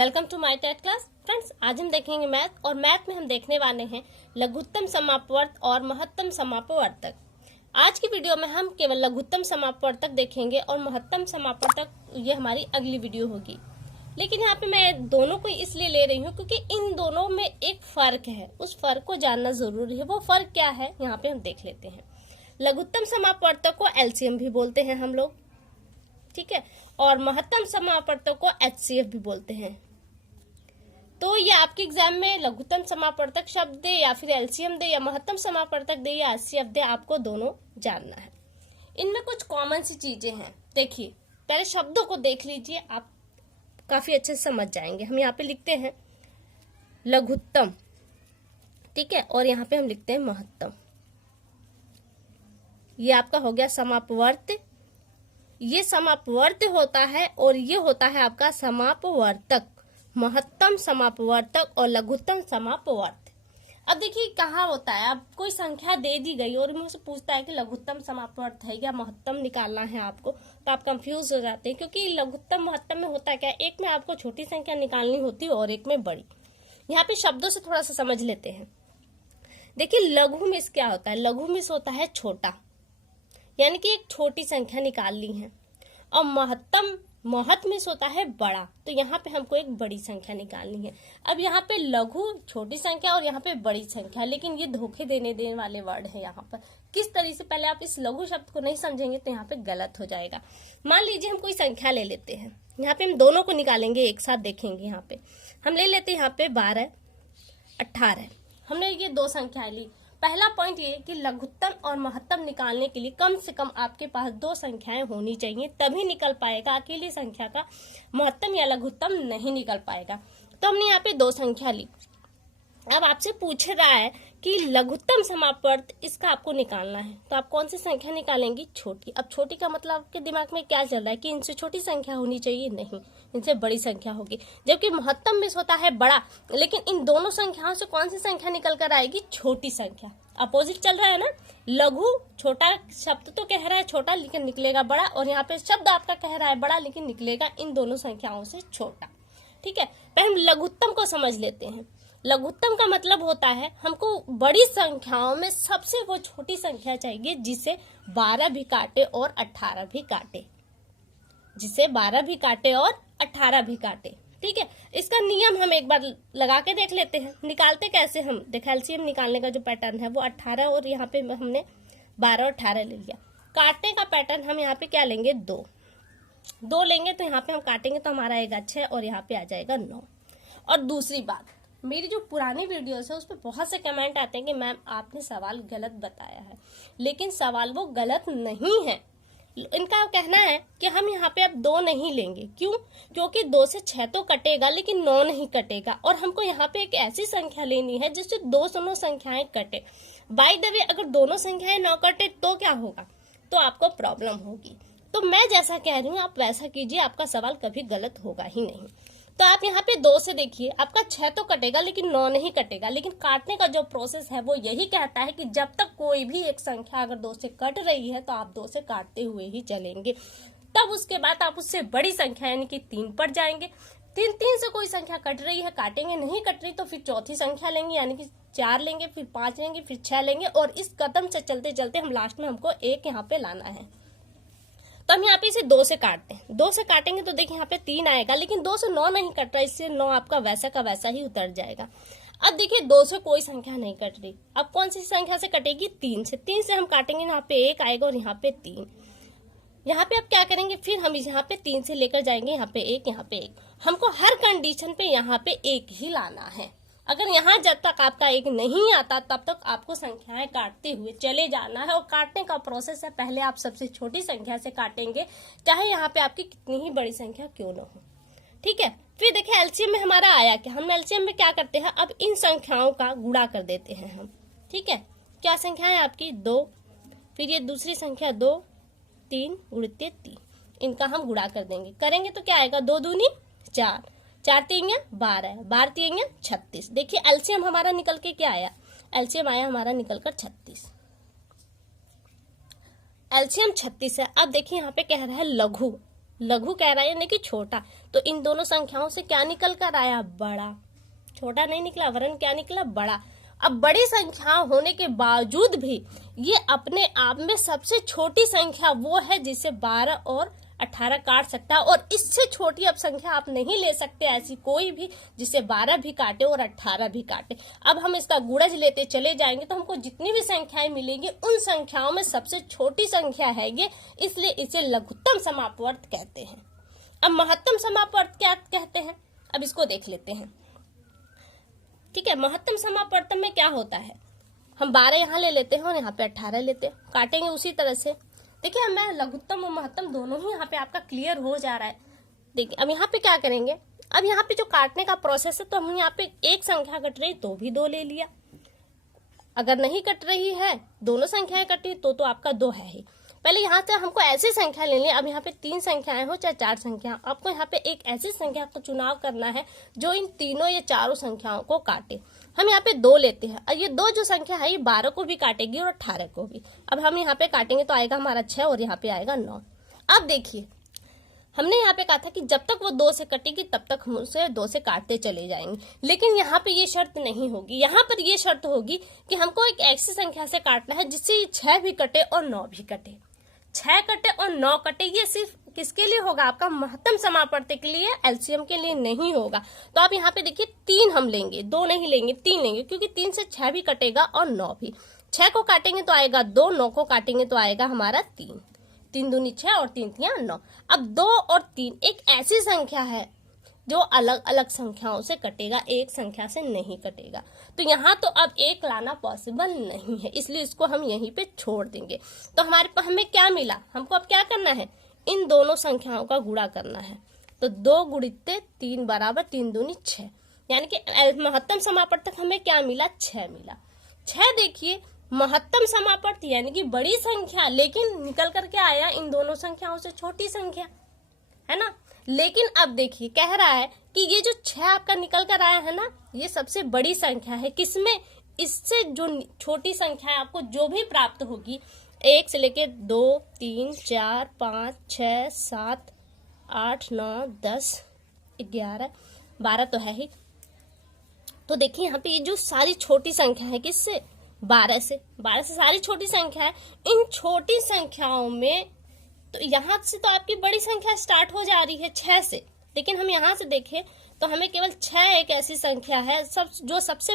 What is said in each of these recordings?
Welcome to my TET class. Friends, आज हम देखेंगे मैथ और मैथ में हम देखने वाले हैं लघुत्तम समापवर्त और महत्तम समापवर्तक। आज की वीडियो में हम केवल लघुत्तम समापवर्तक देखेंगे और महत्तम समापवर्तक ये हमारी अगली वीडियो होगी। लेकिन यहाँ पे मैं दोनों को इसलिए ले रही हूँ क्योंकि इन दोनों में एक फर्क है, उस फर्क को जानना जरूरी है। वो फर्क क्या है यहाँ पे हम देख लेते हैं। लघुत्तम समापवर्तक को एलसीएम भी बोलते हैं हम लोग, ठीक है, और महत्तम समापवर्तक को एचसीएफ भी बोलते हैं। तो ये आपके एग्जाम में लघुत्तम समापवर्तक शब्द दे या फिर एलसीएम दे या महत्तम समापवर्तक दे या एचसीएफ दे, आपको दोनों जानना है। इनमें कुछ कॉमन सी चीजें हैं। देखिए, पहले शब्दों को देख लीजिए, आप काफी अच्छे से समझ जाएंगे। हम यहाँ पे लिखते हैं लघुत्तम, ठीक है, और यहाँ पे हम लिखते हैं महत्तम। ये आपका हो गया समापवर्त, ये समापवर्त होता है और ये होता है आपका समापवर्तक, महत्तम समापवर्तक और लघुत्तम समापवर्त। अब देखिए कहाँ होता है, अब कोई संख्या दे दी गई और मुझसे पूछता है कि लघुत्तम समापवर्त है या महत्तम निकालना है आपको, तो आप कंफ्यूज हो जाते हैं क्योंकि लघुत्तम महत्तम में होता है क्या, एक में आपको छोटी संख्या निकालनी होती है और एक में बड़ी। यहाँ पे शब्दों से थोड़ा सा समझ लेते हैं। देखिए, लघु मिस क्या होता है, लघु मिस होता है छोटा, यानी कि एक छोटी संख्या निकालनी है, और महत्तम महत मिस होता है बड़ा, तो यहाँ पे हमको एक बड़ी संख्या निकालनी है। अब यहाँ पे लघु छोटी संख्या और यहाँ पे बड़ी संख्या, लेकिन ये धोखे देने वाले वर्ड है यहाँ पर। किस तरीके से, पहले आप इस लघु शब्द को नहीं समझेंगे तो यहाँ पे गलत हो जाएगा। मान लीजिए हम कोई संख्या ले लेते हैं, यहाँ पे हम दोनों को निकालेंगे, एक साथ देखेंगे। यहाँ पे हम ले लेते हैं यहाँ पे 12, 18। हमने ये दो संख्याएं ली। पहला पॉइंट ये कि लघुत्तम और महत्तम निकालने के लिए कम से कम आपके पास दो संख्याएं होनी चाहिए, तभी निकल पाएगा। अकेली संख्या का महत्तम या लघुत्तम नहीं निकल पाएगा। तो हमने यहाँ पे दो संख्या ली। अब आपसे पूछ रहा है कि लघुत्तम समापवर्त, इसका आपको निकालना है, तो आप कौन सी संख्या निकालेंगी, छोटी। अब छोटी का मतलब आपके दिमाग में क्या चल रहा है कि इनसे छोटी संख्या होनी चाहिए, नहीं, इनसे बड़ी संख्या होगी। जबकि महत्तम मिस होता है बड़ा, लेकिन इन दोनों संख्याओं से कौन सी संख्या निकल कर आएगी, छोटी संख्या। अपोजिट चल रहा है ना, लघु छोटा शब्द तो कह रहा है छोटा लेकिन निकलेगा बड़ा, और यहाँ पे शब्द आपका कह रहा है बड़ा लेकिन निकलेगा इन दोनों संख्याओं से छोटा, ठीक है। पहले हम लघुत्तम को समझ लेते हैं। लघुत्तम का मतलब होता है हमको बड़ी संख्याओं में सबसे वो छोटी संख्या चाहिए जिसे 12 भी काटे और 18 भी काटे, जिसे 12 भी काटे और 18 भी काटे, ठीक है। इसका नियम हम एक बार लगा के देख लेते हैं। निकालते कैसे हम, देखो एलसीएम निकालने का जो पैटर्न है वो 18 और यहाँ पे हमने 12 और 18 ले लिया। काटने का पैटर्न हम यहाँ पे क्या लेंगे, 2 लेंगे, तो यहाँ पे हम काटेंगे तो हमारा आएगा 6 और यहाँ पे आ जाएगा 9। और दूसरी बात, मेरी जो पुरानी वीडियोस है उस पर बहुत से कमेंट आते हैं कि मैम आपने सवाल गलत बताया है, लेकिन सवाल वो गलत नहीं है। इनका कहना है कि हम यहाँ पे अब 2 नहीं लेंगे, क्यों, क्योंकि 2 से 6 तो कटेगा लेकिन 9 नहीं कटेगा, और हमको यहाँ पे एक ऐसी संख्या लेनी है जिससे दोनों संख्याएं कटे। बाय द वे, अगर दोनों संख्याएं 9 कटे तो क्या होगा, तो आपको प्रॉब्लम होगी। तो मैं जैसा कह रही हूँ आप वैसा कीजिए, आपका सवाल कभी गलत होगा ही नहीं। तो आप यहाँ पे 2 से देखिए, आपका 6 तो कटेगा लेकिन 9 नहीं कटेगा, लेकिन काटने का जो प्रोसेस है वो यही कहता है कि जब तक कोई भी एक संख्या अगर 2 से कट रही है तो आप 2 से काटते हुए ही चलेंगे। तब उसके बाद आप उससे बड़ी संख्या यानी कि 3 पर जाएंगे। 3 से कोई संख्या कट रही है काटेंगे, नहीं कट रही तो फिर चौथी संख्या लेंगे यानी कि 4 लेंगे, फिर 5 लेंगे, फिर 6 लेंगे, और इस कदम से चलते चलते हम लास्ट में हमको 1 यहाँ पे लाना है। तो हम यहाँ पे इसे 2 से काटते हैं। 2 से काटेंगे तो देखिए यहाँ पे 3 आएगा, लेकिन 2 से 9 नहीं कट रहा, इससे 9 आपका वैसा का वैसा ही उतर जाएगा। अब देखिए 2 से कोई संख्या नहीं कट रही, अब कौन सी संख्या से कटेगी, 3 से। 3 से हम काटेंगे, यहाँ पे 1 आएगा और यहाँ पे 3। यहाँ पे अब क्या करेंगे, फिर हम यहाँ पे 3 से लेकर जाएंगे, यहाँ पे 1, यहाँ पे 1। हमको हर कंडीशन पे यहाँ पे 1 ही लाना है। अगर यहाँ जब तक आपका 1 नहीं आता तब तक आपको संख्याएं काटते हुए चले जाना है, और काटने का प्रोसेस है पहले आप सबसे छोटी संख्या से काटेंगे, चाहे यहाँ पे आपकी कितनी ही बड़ी संख्या क्यों ना हो, ठीक है। फिर देखिए एलसीएम में हमारा आया क्या, हम एलसीएम में क्या करते हैं, अब इन संख्याओं का गुणा कर देते हैं हम, ठीक है। क्या संख्या है आपकी, 2, फिर ये दूसरी संख्या 2, 3 गुणित 3, इनका हम गुणा कर देंगे। करेंगे तो क्या आएगा, 2 दूनी 4, 4 3 12, 12 3 36। देखिए एलसीएम हमारा निकल के क्या आया, एलसीएम आया हमारा निकल कर 36। एलसीएम 36 है। अब देखिए यहाँ पे कह रहा है लघु, लघु कह रहा है यानी कि छोटा, तो इन दोनों संख्याओं से क्या निकल कर आया? बड़ा। छोटा नहीं निकला, वरन क्या निकला? बड़ा। अब बड़ी संख्या होने के बावजूद भी ये अपने आप में सबसे छोटी संख्या वो है जिसे 12 और 18 काट सकता है, और इससे छोटी अब संख्या आप नहीं ले सकते ऐसी कोई भी जिसे 12 भी काटे और 18 भी काटे। अब हम इसका गुणज लेते चले जाएंगे तो हमको जितनी भी संख्याएं मिलेंगी उन संख्याओं में सबसे छोटी संख्या है ये, इसलिए इसे लघुत्तम समापवर्त कहते हैं। अब महत्तम समापवर्त क्या कहते हैं, अब इसको देख लेते हैं। ठीक है, महत्तम समापवर्तन में क्या होता है, हम 12 यहाँ ले लेते हैं और यहाँ पे 18 लेते हैं, काटेंगे उसी तरह से। देखिए मैं लघुत्तम और महत्तम दोनों ही यहाँ पे आपका क्लियर हो जा रहा है। देखिए अब यहाँ पे क्या करेंगे, अब यहाँ पे जो काटने का प्रोसेस है, तो हम यहाँ पे एक संख्या कट रही तो भी 2 ले लिया, अगर नहीं कट रही है, दोनों संख्याएं कटी तो आपका 2 है ही। पहले यहाँ से हमको ऐसी संख्या लेनी है, अब यहाँ पे 3 संख्याएं हो चाहे 4 संख्या, आपको यहाँ पे एक ऐसी संख्या का चुनाव करना है जो इन तीनों या चारों संख्याओं को काटे। हम यहाँ पे 2 लेते हैं, और ये 2 जो संख्या है ये 12 को भी काटेगी और 18 को भी। अब हम यहाँ पे काटेंगे तो आएगा हमारा 6 और यहाँ पे आएगा 9। अब देखिए हमने यहाँ पे कहा था कि जब तक वो 2 से कटेगी तब तक हम उसे 2 से काटते चले जाएंगे, लेकिन यहाँ पे ये शर्त नहीं होगी। यहाँ पर ये शर्त होगी कि हमको एक ऐसी संख्या से काटना है जिससे 6 भी कटे और 9 भी कटे। 6 कटे और 9 कटे, ये सिर्फ किसके लिए होगा? आपका महत्तम समापवर्त के लिए, एलसीएम के लिए नहीं होगा। तो आप यहाँ पे देखिए 3 हम लेंगे, 2 नहीं लेंगे, 3 लेंगे, क्योंकि 3 से 6 भी कटेगा और 9 भी। 6 को काटेंगे तो आएगा 2, 9 को काटेंगे तो आएगा हमारा 3। 3 दूनी 6 और 3 तियां 9। अब 2 और 3 एक ऐसी संख्या है जो अलग अलग संख्याओं से कटेगा, एक संख्या से नहीं कटेगा। तो यहाँ तो अब 1 लाना पॉसिबल नहीं है, इसलिए इसको हम यहीं पे छोड़ देंगे। तो हमें क्या मिला, हमको अब क्या करना है, इन दोनों संख्याओं का गुणा करना है। तो 2 गुणित 3 बराबर 3 दूनी 6, यानी कि महत्तम समापवर्तक हमें क्या मिला? 6 मिला। 6 देखिए महत्तम समापवर्त यानी कि बड़ी संख्या, लेकिन निकल करके आया इन दोनों संख्याओं से छोटी संख्या, है ना। लेकिन अब देखिए कह रहा है कि ये जो 6 आपका निकल कर आया है ना, ये सबसे बड़ी संख्या है। किसमें? इससे जो छोटी संख्या है आपको जो भी प्राप्त होगी, 1 से लेके 2, 3, 4, 5, 6, 7, 8, 9, 10, 11, 12 तो है ही। तो देखिए यहाँ पे ये जो सारी छोटी संख्या है किससे? 12 से सारी छोटी संख्या है। इन छोटी संख्याओं में तो यहाँ से तो आपकी बड़ी संख्या स्टार्ट हो जा रही है 6 से, लेकिन हम यहाँ से देखें तो हमें केवल 6 एक ऐसी संख्या है जो सबसे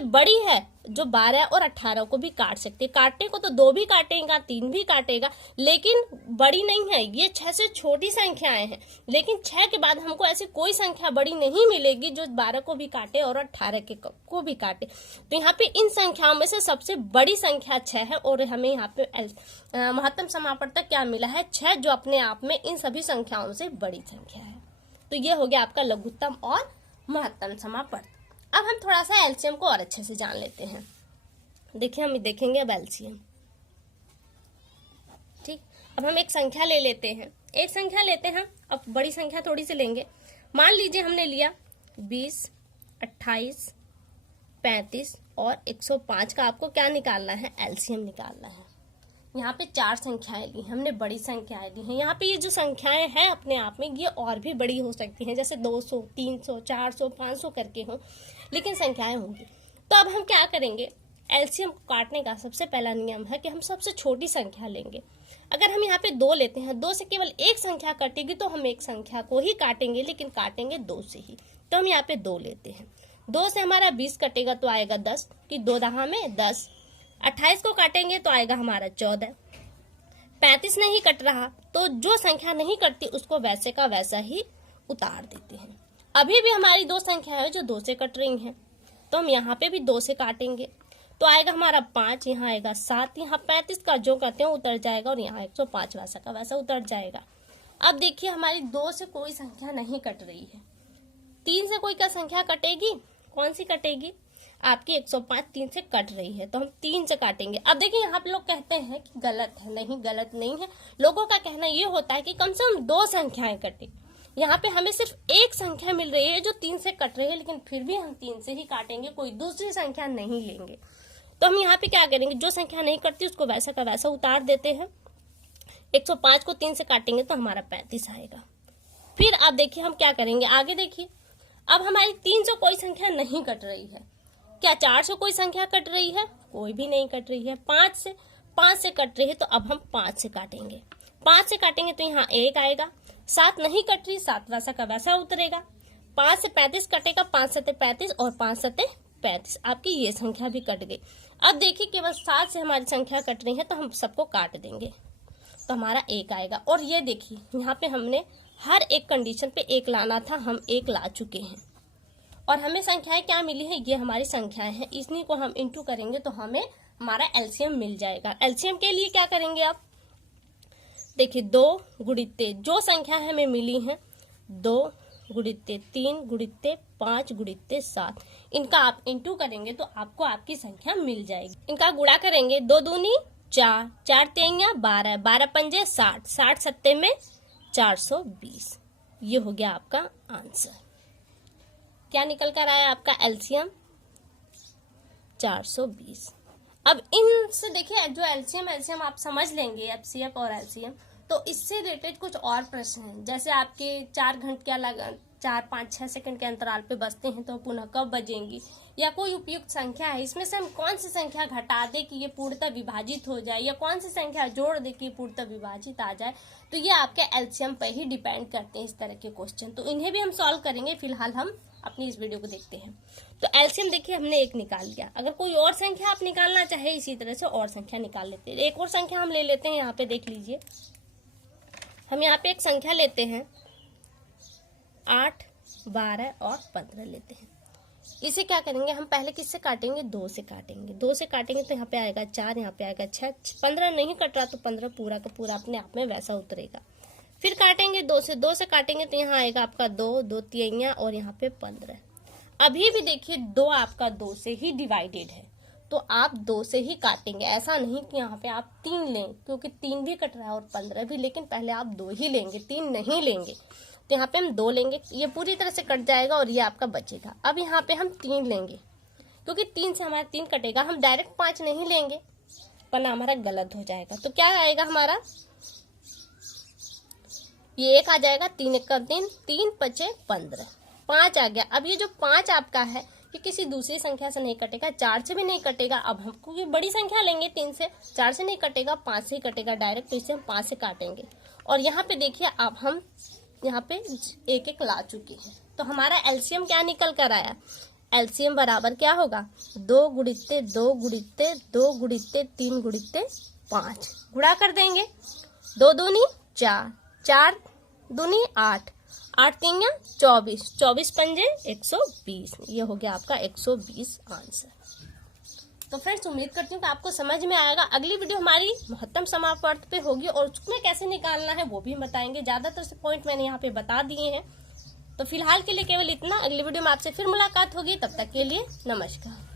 बड़ी है, जो 12 और 18 को भी काट सकती है। काटने को तो 2 भी काटेगा, 3 भी काटेगा, लेकिन बड़ी नहीं है। ये 6 से छोटी संख्याएं हैं, लेकिन 6 के बाद हमको ऐसी कोई संख्या बड़ी नहीं मिलेगी जो 12 को भी काटे और 18 को भी काटे। तो यहाँ पे इन संख्याओं में से सबसे बड़ी संख्या 6 है, और हमें यहाँ पे महत्तम समापवर्तक क्या मिला है? 6, जो अपने आप में इन सभी संख्याओं से बड़ी संख्या है। तो ये हो गया आपका लघुत्तम और महत्तम समापवर्तक। अब हम थोड़ा सा एलसीएम को और अच्छे से जान लेते हैं। देखिए हम देखेंगे अब एलसीएम। ठीक, अब हम एक संख्या ले लेते हैं, अब बड़ी संख्या थोड़ी सी लेंगे। मान लीजिए हमने लिया 20, 28, 35 और 105 का आपको क्या निकालना है? एलसीएम निकालना है। यहाँ पे 4 संख्याएं ली हमने, बड़ी संख्याएं ली हैं। यहाँ पे ये जो संख्याएं हैं अपने आप में ये और भी बड़ी हो सकती हैं, जैसे 200, 300, 400, 500 करके हो, लेकिन संख्याएं होंगी। तो अब हम क्या करेंगे? एलसीएम काटने का सबसे पहला नियम है कि हम सबसे छोटी संख्या लेंगे। अगर हम यहाँ पे 2 लेते हैं, 2 से केवल एक संख्या कटेगी तो हम एक संख्या को ही काटेंगे, लेकिन काटेंगे 2 से ही। तो हम यहाँ पे 2 लेते हैं। 2 से हमारा 20 कटेगा तो आएगा 10, कि 2 दहा में 10। 28 को काटेंगे तो आएगा हमारा 14। 35 नहीं कट रहा तो जो संख्या नहीं कटती उसको वैसे का वैसा ही उतार देते हैं। अभी भी हमारी 2 संख्या है जो 2 से कट रही हैं, तो हम यहाँ पे भी 2 से काटेंगे तो आएगा हमारा 5, यहाँ आएगा 7, यहाँ 35 का जो करते हैं उतर जाएगा, और यहाँ 105 वैसा का वैसा उतर जाएगा। अब देखिए हमारी 2 से कोई संख्या नहीं कट रही है। 3 से कोई क्या संख्या कटेगी? कौन सी कटेगी? आपकी 105 3 से कट रही है, तो हम 3 से काटेंगे। अब देखिए यहाँ पे लोग कहते हैं कि गलत है। नहीं, गलत नहीं है। लोगों का कहना ये होता है कि कम से कम 2 संख्याएं कटे। यहाँ पे हमें सिर्फ एक संख्या मिल रही है जो 3 से कट रही है, लेकिन फिर भी हम 3 से ही काटेंगे, कोई दूसरी संख्या नहीं लेंगे। तो हम यहाँ पे क्या करेंगे? जो संख्या नहीं कटती उसको वैसा का वैसा उतार देते हैं। 105 को 3 से काटेंगे तो हमारा 35 आएगा। फिर आप देखिए हम क्या करेंगे, आगे देखिए। अब हमारी 3 से कोई संख्या नहीं कट रही है। क्या 4 से कोई संख्या कट रही है? कोई भी नहीं कट रही है। 5 से कट रही है, तो अब हम 5 से काटेंगे। 5 से काटेंगे तो यहाँ 1 आएगा। 7 नहीं कट रही, 7 वैसा का वैसा उतरेगा। 5 से 35 कटेगा, 5 सते 35 और 5 सते 35। आपकी ये संख्या भी कट गई। अब देखिए केवल 7 से हमारी संख्या कट रही है, तो हम सबको काट देंगे तो हमारा 1 आएगा। और ये देखिए यहाँ पे हमने हर एक कंडीशन पे 1 लाना था, हम 1 ला चुके हैं। और हमें संख्याएं क्या मिली है, ये हमारी संख्याएं हैं। इन्हीं को हम इंटू करेंगे तो हमें हमारा एलसीएम मिल जाएगा। एलसीएम के लिए क्या करेंगे आप, देखिए 2 गुणित्ते जो संख्या हमें मिली है, 2 गुणित्ते 3 गुणित्ते 5 गुणित्ते 7, इनका आप इंटू करेंगे तो आपको आपकी संख्या मिल जाएगी। इनका गुणा करेंगे, 2 दूनी 4, 4 तेइयां 12, 12 पंजे 60, 60 सत्ते में 420। ये हो गया आपका आंसर। क्या निकल कर आया आपका एलसीएम? 420। अब इनसे देखिए जो एलसीएम आप समझ लेंगे, एफसीएफ और एलसीएम, तो इससे रिलेटेड कुछ और प्रश्न हैं। जैसे आपके 4 घंटे अलग 4, 5, 6 सेकंड के अंतराल पे बजते हैं तो पुनः कब बजेंगी, या कोई उपयुक्त संख्या है, इसमें से हम कौन सी संख्या घटा दे कि ये पूर्णतः विभाजित हो जाए, या कौन सी संख्या जोड़ दे कि ये पूर्णतः विभाजित आ जाए, तो ये आपके एलसीएम पे ही डिपेंड करते हैं इस तरह के क्वेश्चन। तो इन्हें भी हम सॉल्व करेंगे। फिलहाल हम अपनी इस वीडियो को देखते हैं। तो एलसीएम देखिए हमने 1 निकाल लिया। अगर कोई और संख्या आप निकालना चाहे इसी तरह से और संख्या निकाल लेते हैं। एक और संख्या हम ले लेते हैं, यहाँ पे देख लीजिए। हम यहाँ पे एक संख्या लेते हैं 8, 12 और 15 लेते हैं। इसे क्या करेंगे, हम पहले किससे काटेंगे, 2 से काटेंगे। 2 से काटेंगे तो यहाँ पे आएगा 4, यहाँ पे आएगा 6, 15 नहीं कट रहा तो 15 पूरा का पूरा अपने आप में वैसा उतरेगा। फिर काटेंगे 2 से काटेंगे तो यहाँ आएगा आपका 2, 2 तियाइयां और यहाँ पे 15। अभी भी देखिए 2 आपका 2 से ही डिवाइडेड है, तो आप 2 से ही काटेंगे। ऐसा नहीं कि यहाँ पे आप 3 लें, क्योंकि 3 भी कट रहा है और 15 भी, लेकिन पहले आप 2 ही लेंगे, 3 नहीं लेंगे। तो यहाँ पे हम 2 लेंगे, ये पूरी तरह से कट जाएगा और ये आपका बचेगा। अब यहाँ पे हम 3 लेंगे, क्योंकि 3 से हमारा 3 कटेगा। हम डायरेक्ट 5 नहीं लेंगे वरना हमारा गलत हो जाएगा। तो क्या आएगा हमारा, ये 1 आ जाएगा, 3 1 का 3, 3 5 15, 5 आ गया। अब ये जो 5 आपका है ये किसी दूसरी संख्या से नहीं कटेगा, 4 से भी नहीं कटेगा। अब हमको ये बड़ी संख्या लेंगे 3 से, 4 से नहीं कटेगा, 5 से ही कटेगा डायरेक्ट, तो इसे हम 5 से काटेंगे। और यहाँ पे देखिए अब हम यहाँ पे 1 1 ला चुके हैं। तो हमारा एलसीएम क्या निकल कर आया, एलसीएम बराबर क्या होगा, 2 गुणित्ते 2 गुणित्ते 2 गुणित्ते 3 गुणित्ते 5। गुणा कर देंगे, 2 दूनी 4, 4 दूनी 8, 8 तियां 24, 24 पंजे 120। ये हो गया आपका 120 आंसर। तो फ्रेंड्स उम्मीद करती हूँ कि आपको समझ में आएगा। अगली वीडियो हमारी महत्तम समापवर्त पे होगी और उसमें कैसे निकालना है वो भी हम बताएंगे। ज्यादातर से पॉइंट मैंने यहाँ पे बता दिए हैं। तो फिलहाल के लिए केवल इतना। अगली वीडियो में आपसे फिर मुलाकात होगी, तब तक के लिए नमस्कार।